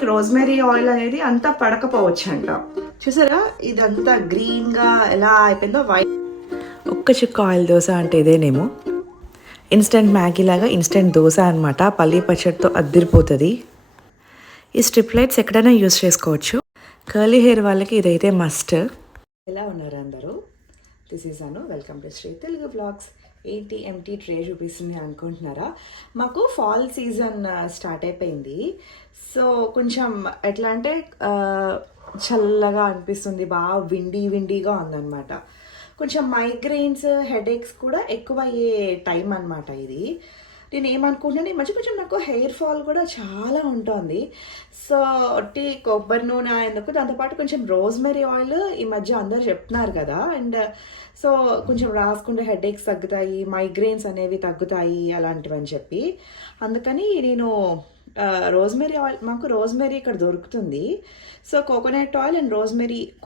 కొంతమందికి rosemary oil అనేది అంతా పడకపోవచ్చు అంట. చూసారా ఇదంతా గ్రీన్గా ఎలా అయిపోయిందో వైట్. ఒక్క చుక్క ఆయిల్ దోశ అంటే ఇదేనేమో. ఇన్స్టెంట్ మ్యాగీ లాగా ఇన్స్టెంట్ దోశ అనమాట. పల్లీ పచ్చడితో అద్దిరిపోతుంది. ఈ స్ట్రిప్ లైట్స్ ఎక్కడైనా యూస్ చేసుకోవచ్చు. కర్లీ హెయిర్ వాళ్ళకి ఇదైతే మస్ట్. ఎలా ఉన్నారు అందరూ? This is Anu. Welcome to Sri Telugu vlogs. ఏంటి ఎంటీ ట్రే చూపిస్తుంది అనుకుంటున్నారా? మాకు ఫాల్ సీజన్ స్టార్ట్ అయిపోయింది. సో కొంచెం ఎట్లా అంటే చల్లగా అనిపిస్తుంది, బాగా విండీగా ఉందన్నమాట. కొంచెం మైగ్రెయిన్స్, హెడేక్స్ కూడా ఎక్కువ అయ్యే టైం అనమాట ఇది. నేను ఏమనుకుంటున్నాను, ఈ మధ్య కొంచెం నాకు హెయిర్ ఫాల్ కూడా చాలా ఉంటుంది. సో ఒట్టి కొబ్బరి నూనె ఎందుకు, దాంతోపాటు కొంచెం రోజ్మెరీ ఆయిల్ ఈ మధ్య అందరు చెప్తున్నారు కదా. అండ్ సో కొంచెం రాసుకుంటే హెడేక్స్ తగ్గుతాయి, మైగ్రెయిన్స్ అనేవి తగ్గుతాయి అలాంటివి అని చెప్పి, అందుకని నేను రోజ్మెరీ ఆయిల్, మాకు రోజ్మెరీ ఇక్కడ దొరుకుతుంది. So coconut oil and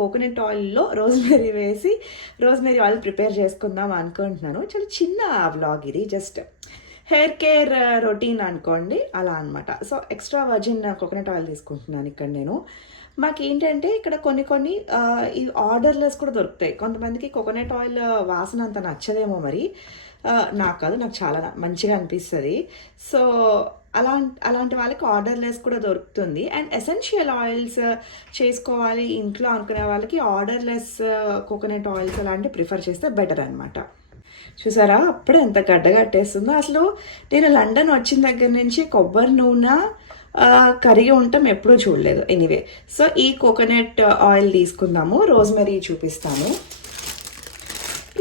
coconut ఆయిల్లో రోజ్మెరీ వేసి రోజ్మెరీ ఆయిల్ ప్రిపేర్ చేసుకుందాం అనుకుంటున్నాను. చాలా చిన్న వ్లాగ్ ఇది, జస్ట్ హెయిర్ కేర్ రొటీన్ అనుకోండి, అలా అనమాట. So extra virgin coconut oil తీసుకుంటున్నాను ఇక్కడ నేను. మాకు ఏంటంటే ఇక్కడ కొన్ని ఈ ఆర్డర్లెస్ కూడా దొరుకుతాయి. కొంతమందికి కోకోనట్ ఆయిల్ వాసన అంత నచ్చదేమో మరి, నాకు కాదు, నాకు చాలా మంచిగా అనిపిస్తుంది. సో అలాంటి వాళ్ళకి ఆర్డర్లెస్ కూడా దొరుకుతుంది. అండ్ ఎసెన్షియల్ ఆయిల్స్ చేసుకోవాలి ఇంట్లో అనుకునే వాళ్ళకి ఆర్డర్లెస్ కోకోనట్ ఆయిల్స్ అలాంటివి ప్రిఫర్ చేస్తే బెటర్ అనమాట. చూసారా అప్పుడే ఎంత గడ్డగట్టేస్తుందో. అసలు నేను లండన్ వచ్చిన దగ్గర నుంచి కొబ్బరి నూనె కరిగి ఉంటాం ఎప్పుడూ చూడలేదు. ఎనీవే, సో ఈ కోకోనట్ ఆయిల్ తీసుకుందాము. రోజ్మెరీ చూపిస్తాను.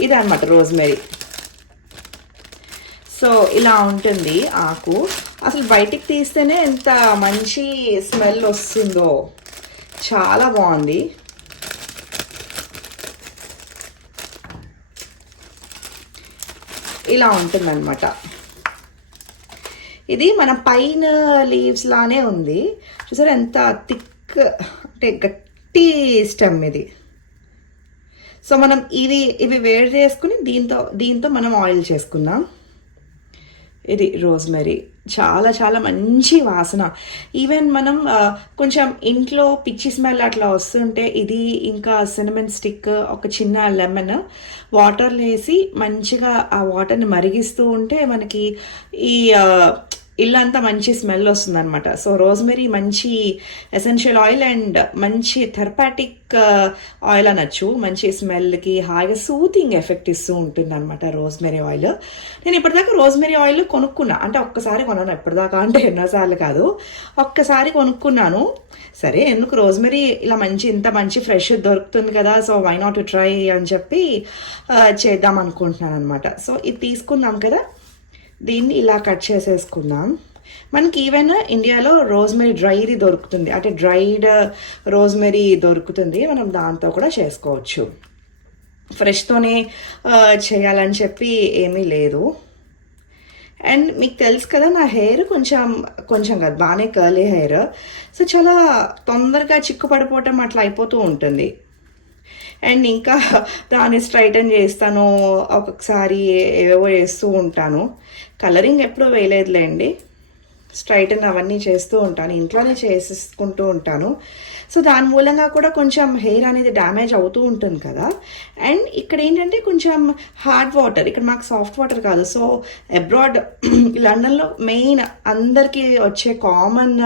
ఇదన్నమాట రోజ్మెరీ. సో ఇలా ఉంటుంది ఆకు. అసలు బయటికి తీస్తేనే ఎంత మంచి స్మెల్ వస్తుందో, చాలా బాగుంది. ఇలా ఉంటుందన్నమాట. ఇది మన పైన లీవ్స్ లానే ఉంది. చూసారా ఎంత థిక్ అంటే గట్టి స్టెమ్ ఇది. సో మనం ఇవి వేడి చేసుకుని దీంతో మనం ఆయిల్ చేసుకుందాం. ఇది రోజ్మెరీ, చాలా మంచి వాసన. ఈవెన్ మనం కొంచెం ఇంట్లో పిచ్చి స్మెల్ అట్లా వస్తుంటే ఇది, ఇంకా సినమన్ స్టిక్, ఒక చిన్న లెమన్ వాటర్లో వేసి మంచిగా ఆ వాటర్ని మరిగిస్తూ ఉంటే మనకి ఈ ఇల్లంతా మంచి స్మెల్ వస్తుంది అనమాట. సో రోజ్మెరీ మంచి ఎసెన్షియల్ ఆయిల్ అండ్ మంచి థెరపాటిక్ ఆయిల్ అనొచ్చు. మంచి స్మెల్కి హాయిగా సూతింగ్ ఎఫెక్ట్ ఇస్తూ ఉంటుంది అనమాట రోజ్మెరీ ఆయిల్. నేను ఇప్పటిదాకా రోజ్మెరీ ఆయిల్ కొనుక్కున్నా, అంటే ఒక్కసారి కొన్నాను. ఎప్పటిదాకా అంటే ఎన్నోసార్లు కాదు, ఒక్కసారి కొనుక్కున్నాను. సరే ఎందుకు, రోజ్మెరీ ఇలా ఇంత మంచి ఫ్రెష్ దొరుకుతుంది కదా, so why not to try అని చెప్పి చేద్దాం అనుకుంటున్నాను అనమాట. సో ఇది తీసుకున్నాం కదా, దీన్ని ఇలా కట్ చేసేసుకుందాం. మనకి ఈవెన్ ఇండియాలో రోజ్మెరీ డ్రైది దొరుకుతుంది, అంటే డ్రైడ్ రోజ్మెరీ దొరుకుతుంది. మనం దాంతో కూడా చేసుకోవచ్చు. ఫ్రెష్తోనే చేయాలని చెప్పి ఏమీ లేదు. అండ్ మీకు తెలుసు కదా నా హెయిర్ కొంచెం కాదు, బాగానే కర్లీ హెయిర్. సో చాలా తొందరగా చిక్కు పడిపోవటం అట్లా అయిపోతూ ఉంటుంది. అండ్ ఇంకా దాన్ని స్ట్రైటన్ చేస్తాను, ఒక్కొక్కసారి ఏవేవో వేస్తూ ఉంటాను. కలరింగ్ ఎప్పుడూ వేయలేదులేండి, స్ట్రైటన్ అవన్నీ చేస్తూ ఉంటాను, ఇంట్లోనే చేసేసుకుంటూ ఉంటాను. సో దాని మూలంగా కూడా కొంచెం హెయిర్ అనేది డ్యామేజ్ అవుతూ ఉంటుంది కదా. అండ్ ఇక్కడ ఏంటంటే కొంచెం హార్డ్ వాటర్, ఇక్కడ మాకు సాఫ్ట్ వాటర్ కాదు. సో అబ్రాడ్ లండన్లో మెయిన్ అందరికీ వచ్చే కామన్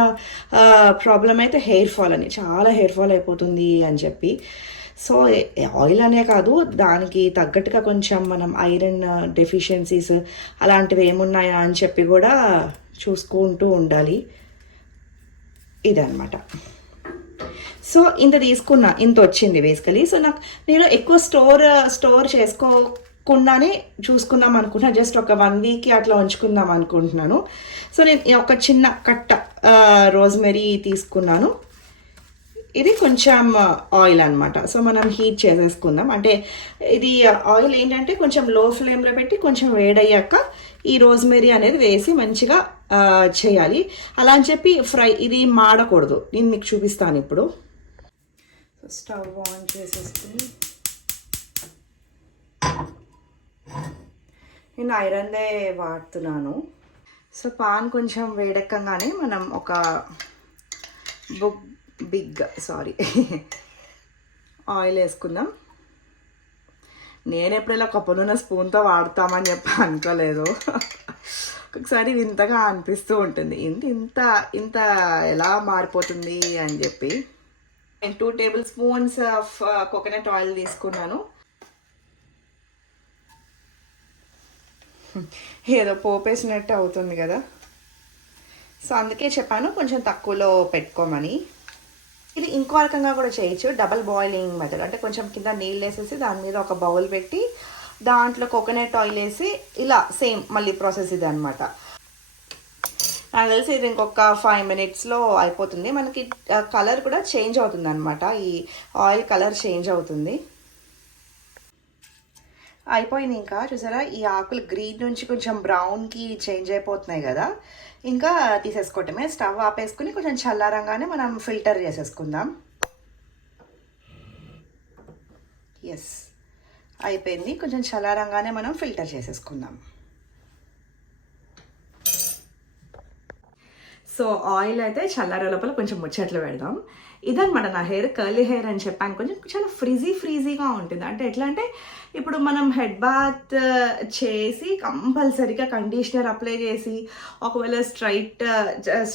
ప్రాబ్లం అయితే హెయిర్ ఫాల్ అని, చాలా హెయిర్ ఫాల్ అయిపోతుంది అని చెప్పి. సో ఆయిల్ అనే కాదు, దానికి తగ్గట్టుగా కొంచెం మనం ఐరన్ డెఫిషియన్సీస్ అలాంటివి ఏమున్నాయా అని చెప్పి కూడా చూసుకుంటూ ఉండాలి. ఇదన్నమాట. సో ఇంత వచ్చింది బేసికలీ. సో నేను ఎక్కువ స్టోర్ చేసుకోకుండానే చూసుకుందాం అనుకుంటున్నా. జస్ట్ ఒక 1 వీక్ అట్లా ఉంచుకుందాం అనుకుంటున్నాను. సో నేను ఒక చిన్న కట్ట రోజ్మెరీ తీసుకున్నాను. ఇది కొంచెం ఆయిల్ అనమాట. సో మనం హీట్ చేసేసుకుందాం. అంటే ఇది ఆయిల్ ఏంటంటే కొంచెం లో ఫ్లేమ్లో పెట్టి కొంచెం వేడయ్యాక ఈ రోజ్మెరీ అనేది వేసి మంచిగా చేయాలి. అలా అని చెప్పి ఇది మాడకూడదు. నేను మీకు చూపిస్తాను ఇప్పుడు. స్టవ్ ఆన్ చేసేసుకుని నేను ఐరన్దే వాడుతున్నాను. సో పాన్ కొంచెం వేడెక్కగానే మనం ఒక బిగ్ ఆయిల్ వేసుకుందాం. నేను ఎప్పుడు ఇలా కొప్ప నూనె స్పూన్తో వాడతామని చెప్పి అనుకోలేదు. ఒకసారి వింతగా అనిపిస్తూ ఉంటుంది, ఇంత ఇంత ఎలా మారిపోతుంది అని చెప్పి. నేను 2 table spoons of coconut oil తీసుకున్నాను. ఏదో పోపేసినట్టు అవుతుంది కదా, సో అందుకే చెప్పాను కొంచెం తక్కువలో పెట్టుకోమని. ఇది ఇంకో రకంగా కూడా చేయొచ్చు, డబల్ బాయిలింగ్ మెథడ్. అంటే కొంచెం కింద నీళ్ళు వేసేసి దాని మీద ఒక బౌల్ పెట్టి దాంట్లో కోకోనట్ ఆయిల్ వేసి ఇలా సేమ్ మళ్ళీ ప్రాసెస్ ఇది అనమాట. నాకు తెలిసి ఇది ఇంకొక 5 minutesలో అయిపోతుంది. మనకి కలర్ కూడా చేంజ్ అవుతుంది అనమాట, ఈ ఆయిల్ కలర్ చేంజ్ అవుతుంది. అయిపోయింది. ఇంకా చూసారా ఈ ఆకులు గ్రీన్ నుంచి కొంచెం బ్రౌన్కి చేంజ్ అయిపోతున్నాయి కదా, ఇంకా తీసేసుకోవటమే. స్టవ్ ఆపేసుకుని కొంచెం చల్లారంగానే మనం ఫిల్టర్ చేసేసుకుందాం. ఎస్ అయిపోయింది, కొంచెం చల్లారంగానే మనం ఫిల్టర్ చేసేసుకుందాం. సో ఆయిల్ అయితే చల్లారే లోపల కొంచెం ముచ్చట్లు పెడదాం. ఇదనమాట నా హెయిర్, కర్లీ హెయిర్ అని చెప్పాను. కొంచెం చాలా ఫ్రీజీగా ఉంటుంది. అంటే ఎట్లా అంటే ఇప్పుడు మనం హెడ్ బాత్ చేసి కంపల్సరీగా కండిషనర్ అప్లై చేసి ఒకవేళ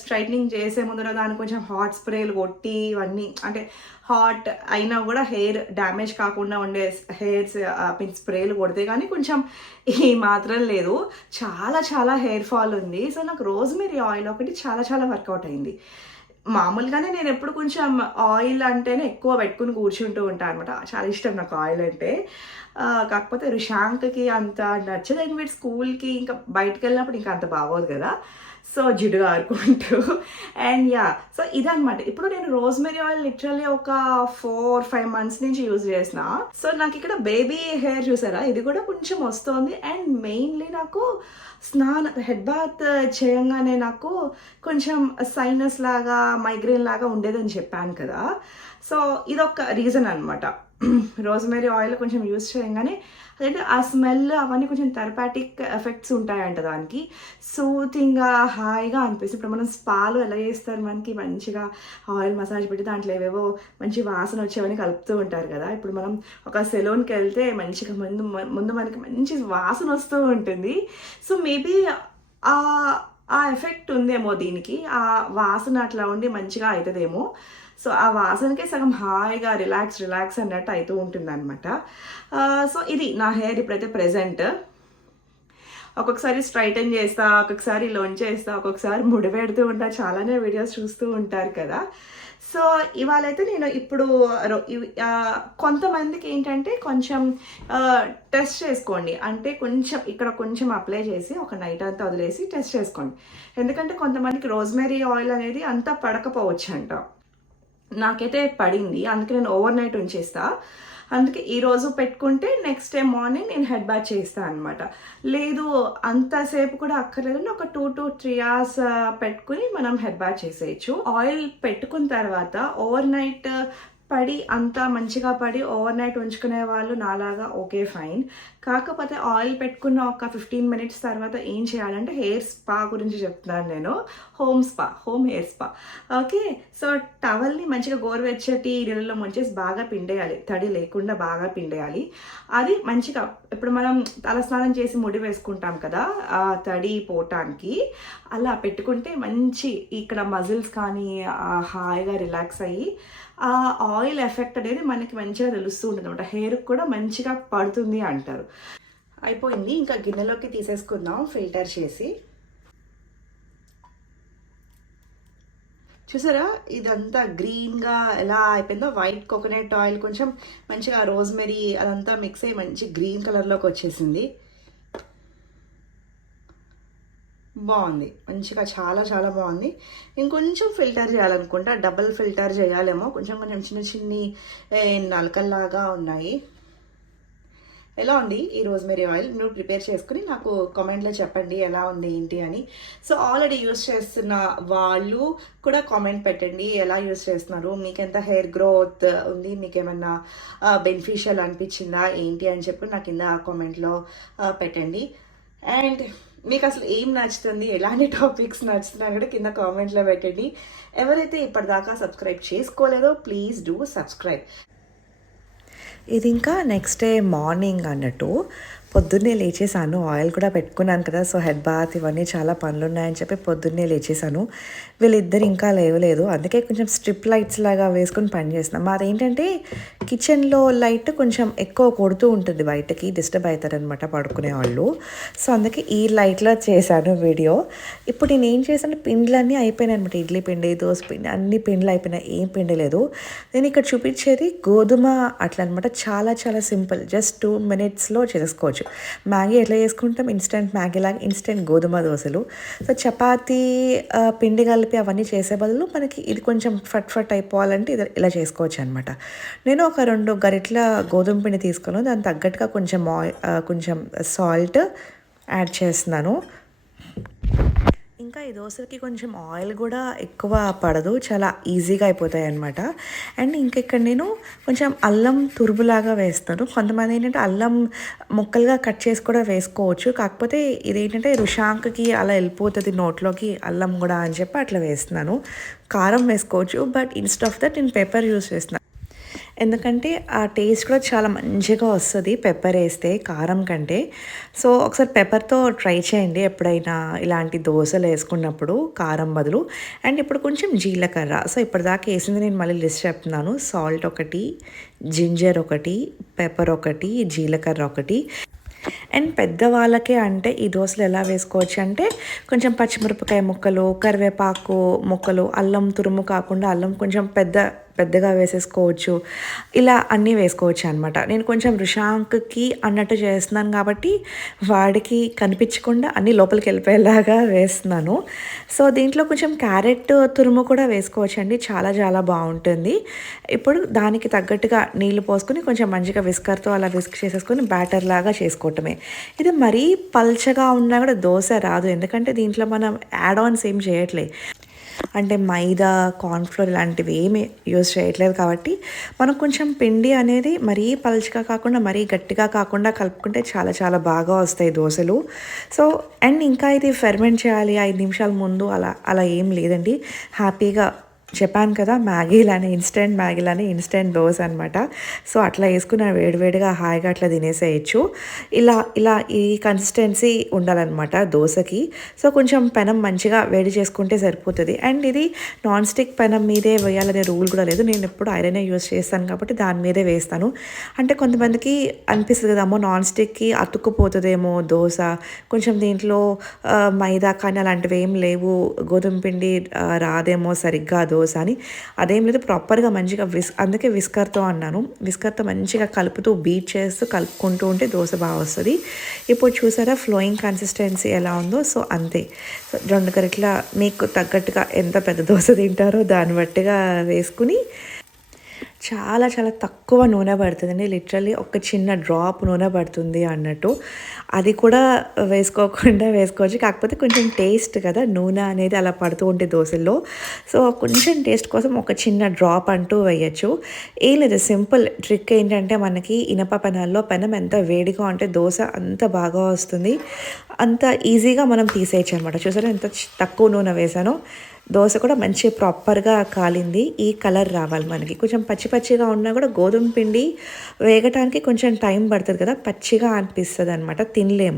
స్ట్రైట్నింగ్ చేసే ముందర దానికి కొంచెం హాట్ స్ప్రేలు కొట్టి ఇవన్నీ, అంటే హాట్ అయినా కూడా హెయిర్ డ్యామేజ్ కాకుండా ఉండే హెయిర్స్ స్ప్రేలు కొడితే కానీ కొంచెం ఈ మాత్రం లేదు, చాలా హెయిర్ ఫాల్ ఉంది. సో నాకు రోజ్మెరీ ఆయిల్ ఒకటి చాలా వర్కౌట్ అయింది. మామూలుగానే నేను ఎప్పుడు కొంచెం ఆయిల్ అంటేనే ఎక్కువ పెట్టుకుని కూర్చుంటూ ఉంటాను అనమాట, చాలా ఇష్టం నాకు ఆయిల్ అంటే. కాకపోతే రిషాంక్కి అంత నచ్చదు, అండ్ వీడు స్కూల్కి ఇంకా బయటకు వెళ్ళినప్పుడు ఇంకా అంత బాగోదు కదా, సో జిడ్డుగా ఆడుకుంటూ. అండ్ సో ఇదనమాట. ఇప్పుడు నేను రోజ్మెరీ ఆయిల్ లిటరల్లీ ఒక 4-5 months నుంచి యూజ్ చేసిన. సో నాకు ఇక్కడ బేబీ హెయిర్ చూసారా, ఇది కూడా కొంచెం వస్తుంది. అండ్ మెయిన్లీ నాకు హెడ్ బాత్ చేయంగానే నాకు కొంచెం సైనస్ లాగా మైగ్రేన్ లాగా ఉండేదని చెప్పాను కదా, సో ఇదొక రీజన్ అనమాట. రోజ్మెరీ ఆయిల్ కొంచెం యూజ్ చేయగానే అదంటే ఆ స్మెల్ అవన్నీ కొంచెం థెరపాటిక్ ఎఫెక్ట్స్ ఉంటాయంట దానికి, సూతింగ్గా హాయిగా అనిపిస్తుంది. ఇప్పుడు మనం స్పాలో ఎలా చేస్తారు, మనకి మంచిగా ఆయిల్ మసాజ్ పెట్టి దాంట్లో ఏవేవో మంచి వాసన వచ్చేవన్నీ కలుపుతూ ఉంటారు కదా. ఇప్పుడు మనం ఒక సెలూన్కి వెళ్తే మంచిగా ముందు మనకి మంచి వాసన వస్తూ ఉంటుంది. సో మేబీ ఆ ఎఫెక్ట్ ఉందేమో దీనికి, ఆ వాసన అట్లా ఉండి మంచిగా అవుతుందేమో. సో ఆ వాసనకే సగం హాయిగా రిలాక్స్ అన్నట్టు అవుతూ ఉంటుంది అనమాట. సో ఇది నా హెయిర్ ఇప్పుడైతే ప్రెజెంట్. ఒక్కొక్కసారి స్ట్రైటన్ చేస్తా, ఒక్కొక్కసారి లోన్ చేస్తా, ఒక్కొక్కసారి ముడి పెడుతూ ఉంటా, చాలానే వీడియోస్ చూస్తూ ఉంటారు కదా. సో ఇవాళైతే నేను ఇప్పుడు కొంతమందికి ఏంటంటే కొంచెం టెస్ట్ చేసుకోండి, అంటే కొంచెం ఇక్కడ కొంచెం అప్లై చేసి ఒక నైట్ అంతా వదిలేసి టెస్ట్ చేసుకోండి. ఎందుకంటే కొంతమందికి రోజ్మెరీ ఆయిల్ అనేది అంతా పడకపోవచ్చు అంట, నాకైతే పడింది. అందుకే నేను ఓవర్ నైట్ ఉంచేస్తా. అందుకే ఈరోజు పెట్టుకుంటే నెక్స్ట్ డే మార్నింగ్ నేను హెడ్ బాత్ చేస్తాను అనమాట. లేదు అంతసేపు కూడా అక్కర్లేదంటే ఒక 2 to 3 hours పెట్టుకుని మనం హెడ్ బాత్ చేసేయచ్చు. ఆయిల్ పెట్టుకున్న తర్వాత ఓవర్ నైట్ పడి అంతా మంచిగా పడి ఓవర్ నైట్ ఉంచుకునే వాళ్ళు నాలాగా ఓకే ఫైన్. కాకపోతే ఆయిల్ పెట్టుకున్న ఒక 15 minutes తర్వాత ఏం చేయాలంటే హెయిర్ స్పా గురించి చెప్తున్నాను నేను, home hair spa. Okay, so టవల్ని మంచిగా గోరువెచ్చటి నీళ్ళలో ముంచేసి బాగా పిండేయాలి, తడి లేకుండా బాగా పిండేయాలి. అది మంచిగా ఇప్పుడు మనం తలస్నానం చేసి ముడి వేసుకుంటాం కదా ఆ తడి పోవటానికి, అలా పెట్టుకుంటే మంచి ఇక్కడ మజిల్స్ కానీ హాయిగా రిలాక్స్ అయ్యి ఆ ఆయిల్ ఎఫెక్ట్ అనేది మనకి మంచిగా తెలుస్తూ ఉంటుంది అనమాట, హెయిర్కి కూడా మంచిగా పడుతుంది అంటారు. అయిపోయింది, ఇంకా గిన్నెలోకి తీసేసుకుందాం ఫిల్టర్ చేసి. చూసారా ఇదంతా గ్రీన్గా ఎలా అయిపోయిందో, వైట్ కోకోనట్ ఆయిల్ కొంచెం మంచిగా రోజ్మెరీ అదంతా మిక్స్ అయ్యి మంచి గ్రీన్ కలర్లోకి వచ్చేసింది. బాగుంది, మంచిగా చాలా బాగుంది. ఇంకొంచెం ఫిల్టర్ చేయాలనుకుంటా, డబల్ ఫిల్టర్ చేయాలేమో, కొంచెం చిన్ని నలకల్లాగా ఉన్నాయి. ఎలా ఉంది ఈ రోజ్మెరీ ఆయిల్? మీరు ప్రిపేర్ చేసుకుని నాకు కామెంట్లో చెప్పండి ఎలా ఉంది ఏంటి అని. సో ఆల్రెడీ యూస్ చేస్తున్న వాళ్ళు కూడా కామెంట్ పెట్టండి ఎలా యూస్ చేస్తున్నారు, మీకు ఎంత హెయిర్ గ్రోత్ ఉంది, మీకు ఏమన్నా బెనిఫిషియల్ అనిపించిందా ఏంటి అని చెప్పి నాకు కింద కామెంట్లో పెట్టండి. అండ్ మీకు అసలు ఏం నచ్చుతుంది, ఎలాంటి టాపిక్స్ నచ్చుతున్నాయి కూడా కింద కామెంట్లో పెట్టండి. ఎవరైతే ఇప్పటిదాకా సబ్స్క్రైబ్ చేసుకోలేదో ప్లీజ్ డూ సబ్స్క్రైబ్. ఇది ఇంకా నెక్స్ట్ డే మార్నింగ్ అన్నట్టు పొద్దున్నే లేచేసాను. ఆయిల్ కూడా పెట్టుకున్నాను కదా, సో హెడ్ బాత్ ఇవన్నీ చాలా పనులు ఉన్నాయని చెప్పి పొద్దున్నే లేచేసాను. వీళ్ళిద్దరు ఇంకా లేవలేదు, అందుకే కొంచెం స్ట్రిప్ లైట్స్ లాగా వేసుకొని పని చేస్తున్నాం. మాదేంటంటే కిచెన్లో లైట్ కొంచెం ఎక్కువ కొడుతూ ఉంటుంది, బయటకి డిస్టర్బ్ అవుతారనమాట పడుకునే వాళ్ళు. సో అందుకే ఈ లైట్లో చేశాను వీడియో. ఇప్పుడు నేను ఏం చేశాను, పిండ్లన్నీ అయిపోయినాయి అనమాట. ఇడ్లీ పిండి, దోశ పిండి, అన్ని పిండ్లు అయిపోయినాయి, ఏం పిండి లేదు. నేను ఇక్కడ చూపించేది గోధుమ అట్లా అనమాట. చాలా చాలా సింపుల్, జస్ట్ 2 minutesలో చేసుకోవచ్చు. మ్యాగీ ఎట్లా చేసుకుంటాం, ఇన్స్టెంట్ మ్యాగీ లాగా ఇన్స్టెంట్ గోధుమ దోశలు. సో చపాతీ పిండి కలిపి అవన్నీ చేసే బదులు మనకి ఇది కొంచెం ఫట్ అయిపోవాలంటే ఇది ఇలా చేసుకోవచ్చు అనమాట. నేను ఒక 2 గరిటెల గోధుమ పిండి తీసుకున్నాను, దానికి తగ్గట్టుగా కొంచెం సాల్ట్ యాడ్ చేస్తున్నాను. ఇంకా ఈ దోశలకి కొంచెం ఆయిల్ కూడా ఎక్కువ పడదు, చాలా ఈజీగా అయిపోతాయి అన్నమాట. అండ్ ఇంకా ఇక్కడ నేను కొంచెం అల్లం తురుములాగా వేస్తాను. కొంతమంది ఏంటంటే అల్లం ముక్కలుగా కట్ చేసి కూడా వేసుకోవచ్చు, కాకపోతే ఇదేంటంటే రుషాంక్కి అలా వెళ్ళిపోతుంది నోట్లోకి అల్లం కూడా అని చెప్పి అట్లా వేస్తున్నాను. కారం వేసుకోవచ్చు, బట్ ఇన్స్టెడ్ ఆఫ్ దట్ నేను పెప్పర్ యూస్ చేస్తున్నాను. ఎందుకంటే ఆ టేస్ట్ కూడా చాలా మంచిగా వస్తుంది పెప్పర్ వేస్తే కారం కంటే. సో ఒకసారి పెప్పర్తో ట్రై చేయండి ఎప్పుడైనా ఇలాంటి దోశలు వేసుకున్నప్పుడు కారం బదులు. అండ్ ఇప్పుడు కొంచెం జీలకర్ర. సో ఇప్పటిదాకా వేసింది నేను మళ్ళీ లిస్ట్ చెప్తున్నాను. సాల్ట్ ఒకటి, జింజర్ ఒకటి, పెప్పర్ ఒకటి, జీలకర్ర ఒకటి. అండ్ పెద్దవాళ్ళకే అంటే ఈ దోశలు ఎలా వేసుకోవచ్చు అంటే కొంచెం పచ్చిమిరపకాయ ముక్కలు, కరివేపాకు ముక్కలు, అల్లం తురుము కాకుండా అల్లం కొంచెం పెద్దగా వేసేసుకోవచ్చు. ఇలా అన్నీ వేసుకోవచ్చు అనమాట. నేను కొంచెం రుషాంక్కి అన్నట్టు చేస్తున్నాను కాబట్టి వాడికి కనిపించకుండా అన్నీ లోపలికి వెళ్ళిపోయేలాగా వేస్తున్నాను. సో దీంట్లో కొంచెం క్యారెట్ తురుము కూడా వేసుకోవచ్చు అండి, చాలా చాలా బాగుంటుంది. ఇప్పుడు దానికి తగ్గట్టుగా నీళ్లు పోసుకొని కొంచెం మంచిగా విస్కర్తో అలా విస్క్ చేసేసుకొని బ్యాటర్ లాగా చేసుకోవటమే. ఇది మరీ పల్చగా ఉన్నా కూడా దోశ రాదు, ఎందుకంటే దీంట్లో మనం యాడ్ ఆన్స్ ఏం చేయట్లే. అంటే మైదా, కార్న్ఫ్లోర్ ఇలాంటివి ఏమి యూజ్ చేయట్లేదు కాబట్టి మనం కొంచెం పిండి అనేది మరీ పలుచగా కాకుండా మరీ గట్టిగా కాకుండా కలుపుకుంటే చాలా చాలా బాగా వస్తాయి దోశలు. సో అండ్ ఇంకా ఇది ఫెర్మెంట్ చేయాలి 5 నిమిషాల ముందు అలా ఏం లేదండి. హ్యాపీగా చెప్పాను కదా, ఇన్స్టెంట్ దోశ అనమాట. సో అట్లా వేసుకుని వేడివేడిగా హాయిగా అట్లా తినేసేయచ్చు. ఇలా ఈ కన్సిస్టెన్సీ ఉండాలన్నమాట దోశకి. సో కొంచెం పెనం మంచిగా వేడి చేసుకుంటే సరిపోతుంది. అండ్ ఇది నాన్ స్టిక్ పెనం మీదే వేయాలనే రూల్ కూడా లేదు, నేను ఎప్పుడు ఐరనే యూజ్ చేస్తాను కాబట్టి దాని మీదే వేస్తాను. అంటే కొంతమందికి అనిపిస్తుంది కదమ్మో నాన్ స్టిక్కి అతుక్కుపోతుందేమో దోశ, కొంచెం దీంట్లో మైదా కానీ అలాంటివి ఏం లేవు, గోధుమ పిండి రాదేమో సరిగ్గా దోశ అని. అదేం లేదు, ప్రాపర్గా మంచిగా అందుకే విస్కర్తో అన్నాను. విస్కర్తో మంచిగా బీట్ చేస్తూ కలుపుకుంటూ ఉంటే దోశ బాగా వస్తుంది. ఇప్పుడు చూసారా ఫ్లోయింగ్ కన్సిస్టెన్సీ ఎలా ఉందో. సో అంతే, 2 గరిటెల మీకు తగ్గట్టుగా ఎంత పెద్ద దోశ తింటారో దాన్ని బట్టిగా వేసుకుని చాలా చాలా తక్కువ నూనె పడుతుందండి, లిటరల్లీ ఒక చిన్న డ్రాప్ నూనె పడుతుంది అన్నట్టు. అది కూడా వేసుకోవచ్చు, కాకపోతే కొంచెం టేస్ట్ కదా నూనె అనేది అలా పడుతూ ఉంటే దోశల్లో. సో కొంచెం టేస్ట్ కోసం ఒక చిన్న డ్రాప్ అంటూ వేయచ్చు. ఏం లేదు, సింపుల్ ట్రిక్ ఏంటంటే మనకి ఇనప పెనాల్లో పెనం ఎంత వేడిగా ఉంటే దోశ అంత బాగా వస్తుంది, అంత ఈజీగా మనం తీసేయచ్చు అనమాట. చూసారా ఎంత తక్కువ నూనె వేసానో. దోశ కూడా మంచి ప్రాపర్గా కాలింది, ఈ కలర్ రావాలి మనకి. కొంచెం పచ్చిగా ఉన్నా కూడా గోధుమ పిండి వేగటానికి కొంచెం టైం పడుతుంది కదా, పచ్చిగా అనిపిస్తుంది అనమాట, తినలేం.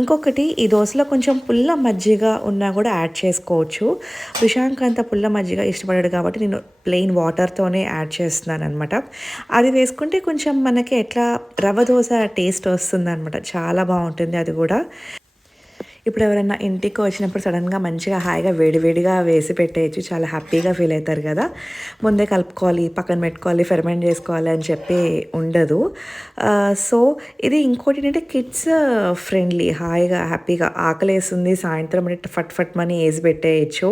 ఇంకొకటి ఈ దోశలో కొంచెం పుల్ల మజ్జిగ ఉన్నా కూడా యాడ్ చేసుకోవచ్చు. రుషాంక్ అంత పుల్ల మజ్జిగ ఇష్టపడాడు కాబట్టి నేను ప్లెయిన్ వాటర్తోనే యాడ్ చేస్తున్నాను అనమాట. అది వేసుకుంటే కొంచెం మనకి ఎట్లా రవ్వ దోశ టేస్ట్ వస్తుంది అనమాట, చాలా బాగుంటుంది అది కూడా. ఇప్పుడు ఎవరైనా ఇంటికి వచ్చినప్పుడు సడన్గా మంచిగా హాయిగా వేడివేడిగా వేసి పెట్టేయచ్చు, చాలా హ్యాపీగా ఫీల్ అవుతారు కదా. ముందే కలుపుకోవాలి, పక్కన పెట్టుకోవాలి, ఫెర్మెంట్ చేసుకోవాలి అని చెప్పి ఉండదు. సో ఇది ఇంకోటి ఏంటంటే కిడ్స్ ఫ్రెండ్లీ, హాయిగా హ్యాపీగా ఆకలేస్తుంది సాయంత్రం అంటే ఫట్ మనీ వేసి పెట్టేయచ్చు.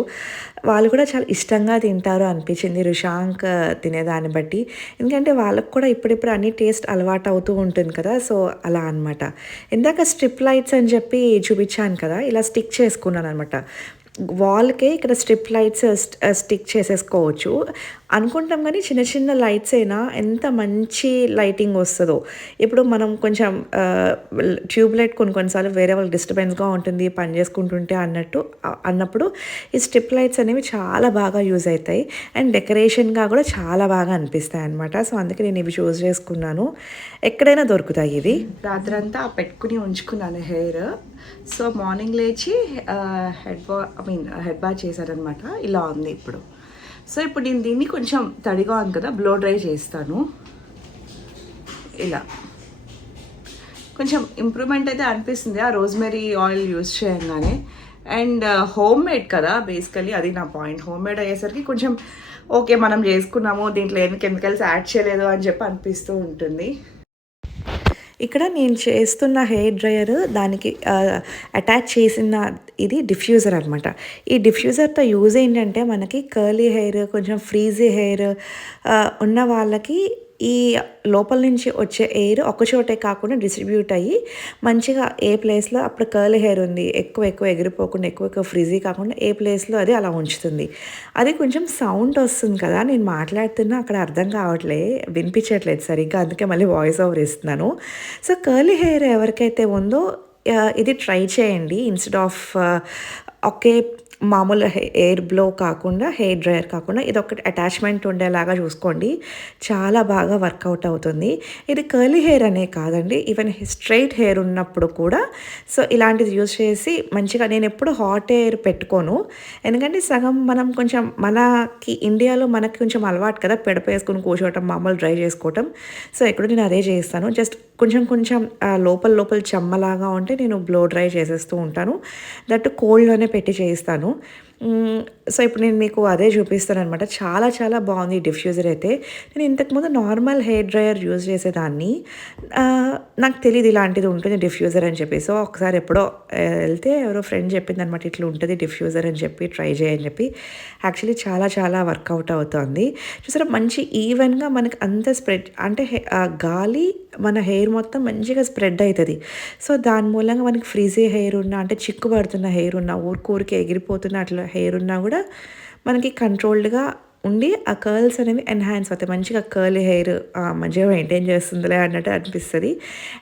వాళ్ళు కూడా చాలా ఇష్టంగా తింటారు అనిపించింది రుషాంక్ తినేదాన్ని బట్టి, ఎందుకంటే వాళ్ళకు కూడా ఇప్పుడిప్పుడు అన్ని టేస్ట్ అలవాటు అవుతూ ఉంటుంది కదా. సో అలా అనమాట. ఇందాక స్ట్రిప్ లైట్స్ అని చెప్పి చూపించాను కదా, ఇలా స్టిక్ చేసుకున్నాను అనమాట. వాల్కే ఇక్కడ స్ట్రిప్ లైట్స్ స్టిక్ చేసేసుకోవచ్చు అనుకుంటాం, కానీ చిన్న చిన్న లైట్స్ అయినా ఎంత మంచి లైటింగ్ వస్తుందో. ఇప్పుడు మనం కొంచెం ట్యూబ్ లైట్ కొన్నిసార్లు వేరే వాళ్ళకి డిస్టర్బెన్స్గా ఉంటుంది పని చేసుకుంటుంటే అన్నప్పుడు ఈ స్ట్రిప్ లైట్స్ అనేవి చాలా బాగా యూజ్ అవుతాయి అండ్ డెకరేషన్గా కూడా చాలా బాగా అనిపిస్తాయి అనమాట. సో అందుకే నేను ఇవి చూస్ చేసుకున్నాను. ఎక్కడైనా దొరుకుతాయి ఇవి. రాత్రంతా పెట్టుకుని ఉంచుకున్నాను హెయిర్. సో మార్నింగ్ లేచి హెడ్ బాత్ చేశారనమాట. ఇలా ఉంది ఇప్పుడు. సో ఇప్పుడు నేను దీన్ని కొంచెం తడిగా ఉంది కదా, బ్లో డ్రై చేస్తాను. ఇలా కొంచెం ఇంప్రూవ్మెంట్ అయితే అనిపిస్తుంది ఆ రోజ్మెరీ ఆయిల్ యూజ్ చేయగానే. అండ్ హోమ్ మేడ్ కదా బేసికలీ, అది నా పాయింట్. హోమ్ మేడ్ అయ్యేసరికి కొంచెం ఓకే మనం చేసుకున్నాము, దీంట్లో ఏం కెమికల్స్ యాడ్ చేయలేదు అని చెప్పి అనిపిస్తూ ఉంటుంది. ఇక్కడ నేను చేస్తున్న హెయిర్ డ్రయర్ దానికి అటాచ్ చేసిన ఇది డిఫ్యూజర్ అనమాట. ఈ డిఫ్యూజర్తో యూజ్ ఏంటంటే మనకి కర్లీ హెయిర్, కొంచెం ఫ్రీజీ హెయిర్ ఉన్న వాళ్ళకి ఈ లోపల నుంచి వచ్చే ఎయిర్ ఒకచోటే కాకుండా డిస్ట్రిబ్యూట్ అయ్యి మంచిగా ఏ ప్లేస్లో అప్పుడు కర్లీ హెయిర్ ఉంది ఎక్కువ ఎగిరిపోకుండా ఎక్కువ ఫ్రిజీ కాకుండా ఏ ప్లేస్లో అది అలా ఉంచుతుంది. అది కొంచెం సౌండ్ వస్తుంది కదా, నేను మాట్లాడుతున్నా అక్కడ అర్థం కావట్లే, వినిపించట్లేదు సరిగ్గా, అందుకే మళ్ళీ వాయిస్ ఓవర్ ఇస్తున్నాను. సో కర్లీ హెయిర్ ఎవరికైతే ఉందో ఇది ట్రై చేయండి. ఇన్స్టెడ్ ఆఫ్ ఒకే మామూలు ఎయిర్ బ్లో కాకుండా, హెయిర్ డ్రయర్ కాకుండా ఇది ఒకటి అటాచ్మెంట్ ఉండేలాగా చూసుకోండి. చాలా బాగా వర్కౌట్ అవుతుంది. ఇది కర్లీ హెయిర్ అనే కాదండి, ఈవెన్ స్ట్రైట్ హెయిర్ ఉన్నప్పుడు కూడా. సో ఇలాంటిది యూజ్ చేసి మంచిగా, నేను ఎప్పుడు హాట్ ఎయిర్ పెట్టుకోను, ఎందుకంటే సగం మనం కొంచెం మనకి ఇండియాలో మనకి కొంచెం అలవాటు కదా పెడపేసుకుని కూర్చోవటం, మామూలు డ్రై చేసుకోవటం. సో ఎక్కడ నేను అదే చేస్తాను. జస్ట్ కొంచెం లోపల చెమ్మలాగా ఉంటే నేను బ్లో డ్రై చేసేస్తూ ఉంటాను. దట్ కోల్డ్లోనే పెట్టి చేయిస్తాను. సో ఇప్పుడు నేను మీకు అదే చూపిస్తాను అనమాట. చాలా బాగుంది ఈ డిఫ్యూజర్ అయితే. నేను ఇంతకుముందు నార్మల్ హెయిర్ డ్రయర్ యూజ్ చేసేదాన్ని, నాకు తెలియదు ఇలాంటిది ఉంటుంది డిఫ్యూజర్ అని చెప్పి. సో ఒకసారి ఎప్పుడో వెళ్తే ఎవరో ఫ్రెండ్ చెప్పింది అనమాట, ఇట్లా ఉంటుంది డిఫ్యూజర్ అని చెప్పి, ట్రై చేయని చెప్పి. యాక్చువల్లీ చాలా వర్కౌట్ అవుతుంది. చూసారా మంచి ఈవెన్గా మనకి అంత స్ప్రెడ్, అంటే గాలి మన హెయిర్ మొత్తం మంచిగా స్ప్రెడ్ అవుతుంది. సో దాని మూలంగా మనకి ఫ్రీజీ హెయిర్ ఉన్నా, అంటే చిక్కు పడుతున్న హెయిర్ ఉన్నా, ఊరికి ఎగిరిపోతున్న అట్లా హెయిర్ ఉన్నా కూడా మనకి కంట్రోల్డ్గా ఉండి ఆ కర్ల్స్ అనేవి ఎన్హాన్స్ అవుతాయి. మంచిగా కర్లీ హెయిర్ మంచిగా మెయింటైన్ చేస్తుందిలే అన్నట్టు అనిపిస్తుంది.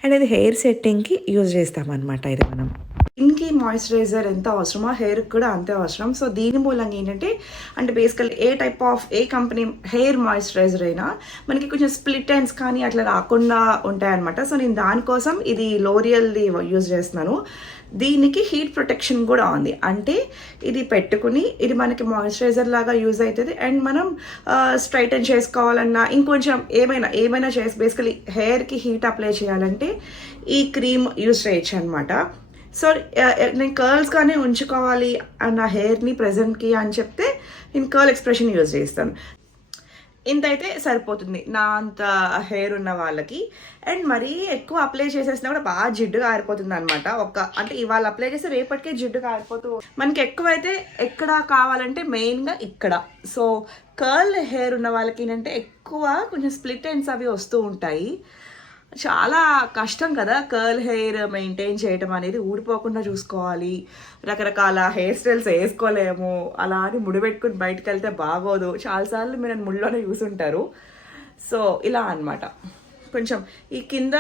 అండ్ ఇది హెయిర్ సెట్టింగ్కి యూజ్ చేస్తామన్నమాట. ఇది మనం స్కిన్కి మాయిశ్చరైజర్ ఎంత అవసరమో హెయిర్కి కూడా అంతే అవసరం. సో దీని మూలంగా ఏంటంటే, అంటే బేసికల్ ఏ కంపెనీ హెయిర్ మాయిశ్చరైజర్ అయినా మనకి కొంచెం స్ప్లిట్ ఎండ్స్ కానీ అట్లా రాకుండా ఉంటాయన్నమాట. సో నేను దానికోసం ఇది లోరియల్ది యూజ్ చేస్తున్నాను. దీనికి హీట్ ప్రొటెక్షన్ కూడా ఉంది, అంటే ఇది పెట్టుకుని ఇది మనకి మాయిశ్చరైజర్ లాగా యూజ్ అవుతుంది. అండ్ మనం స్ట్రైటన్ చేసుకోవాలన్నా, ఇంకొంచెం ఏమైనా చేసి బేసికలీ హెయిర్కి హీట్ అప్లై చేయాలంటే ఈ క్రీమ్ యూజ్ చేయొచ్చు అనమాట. సో నేను కర్ల్స్గానే ఉంచుకోవాలి నా హెయిర్ని ప్రజెంట్కి అని చెప్తే నేను కర్ల్ ఎక్స్ప్రెషన్ యూజ్ చేస్తాను. ఇంతైతే సరిపోతుంది నా అంత హెయిర్ ఉన్న వాళ్ళకి. అండ్ మరీ ఎక్కువ అప్లై చేసేసినా కూడా బాగా జిడ్డుగా ఆరిపోతుంది అనమాట. అంటే ఇవాళ అప్లై చేస్తే రేపటికే జిడ్డుగా ఆరిపోతూ, మనకి ఎక్కువైతే ఎక్కడ కావాలంటే మెయిన్గా ఇక్కడ. సో కర్ల్ హెయిర్ ఉన్న వాళ్ళకి ఏంటంటే ఎక్కువ కొంచెం స్ప్లిట్ ఎండ్స్ అవి వస్తూ ఉంటాయి. చాలా కష్టం కదా కర్ల్ హెయిర్ మెయింటైన్ చేయటం అనేది, ఊడిపోకుండా చూసుకోవాలి, రకరకాల హెయిర్ స్టైల్స్ వేసుకోలేము, అలా అని ముడి పెట్టుకుని బయటకు వెళ్తే బాగోదు. చాలాసార్లు మీరు ముడిలోనే చూసుంటారు. సో ఇలా అనమాట. కొంచెం ఈ కింద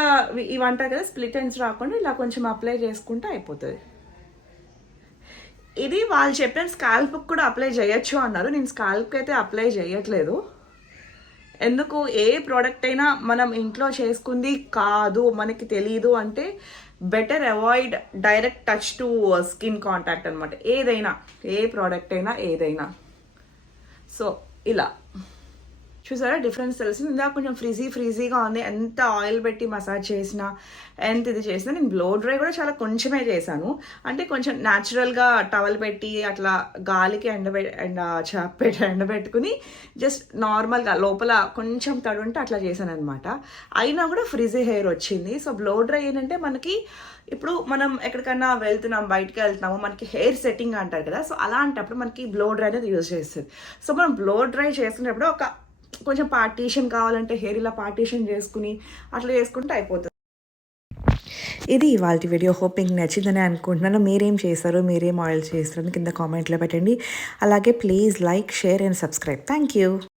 ఇవంటారు కదా స్ప్లిట్ ఎండ్స్ రాకుండా ఇలా కొంచెం అప్లై చేసుకుంటే అయిపోతుంది. ఇది వాళ్ళు చెప్పిన స్కాల్ప్కి కూడా అప్లై చేయొచ్చు అన్నారు. నేను స్కాల్ప్కి అయితే అప్లై చేయట్లేదు. ఎందుకు, ఏ ప్రోడక్ట్ అయినా మనం ఇంట్లో చేసుకుంది కాదు, మనకి తెలీదు అంటే better avoid direct touch to skin contact అనమాట. ఏ ప్రోడక్ట్ అయినా ఏదైనా. సో ఇలా చూసారా డిఫరెన్స్ తెలిసింది. ఇందాక కొంచెం ఫ్రీజీగా ఉంది, ఎంత ఆయిల్ పెట్టి మసాజ్ చేసినా, ఎంత ఇది చేసినా. నేను బ్లో డ్రై కూడా చాలా కొంచెమే చేశాను, అంటే కొంచెం న్యాచురల్గా టవల్ పెట్టి అట్లా గాలికి ఎండబెట్టుకుని జస్ట్ నార్మల్గా లోపల కొంచెం తడుంటే అట్లా చేశాను అనమాట. అయినా కూడా ఫ్రీజీ హెయిర్ వచ్చింది. సో బ్లో డ్రై ఏంటంటే మనకి ఇప్పుడు మనం ఎక్కడికన్నా బయటికి వెళ్తున్నాము, మనకి హెయిర్ సెట్టింగ్ అంటారు కదా. సో అలాంటప్పుడు మనకి బ్లో డ్రై అనేది యూజ్ చేస్తుంది. సో మనం బ్లో డ్రై చేసుకునేప్పుడు కొంచెం పార్టీషన్ కావాలంటే హెయిర్ ఇలా పార్టీషన్ చేసుకుని అట్లా చేసుకుంటే అయిపోతుంది. ఇది ఇవాళ వీడియో. హోపింగ్ నచ్చిందని అనుకుంటున్నాను. మీరేం చేస్తారు, మీరేం ఆయిల్ చేస్తారు కింద కామెంట్లో పెట్టండి. అలాగే please like, share and subscribe. Thank you.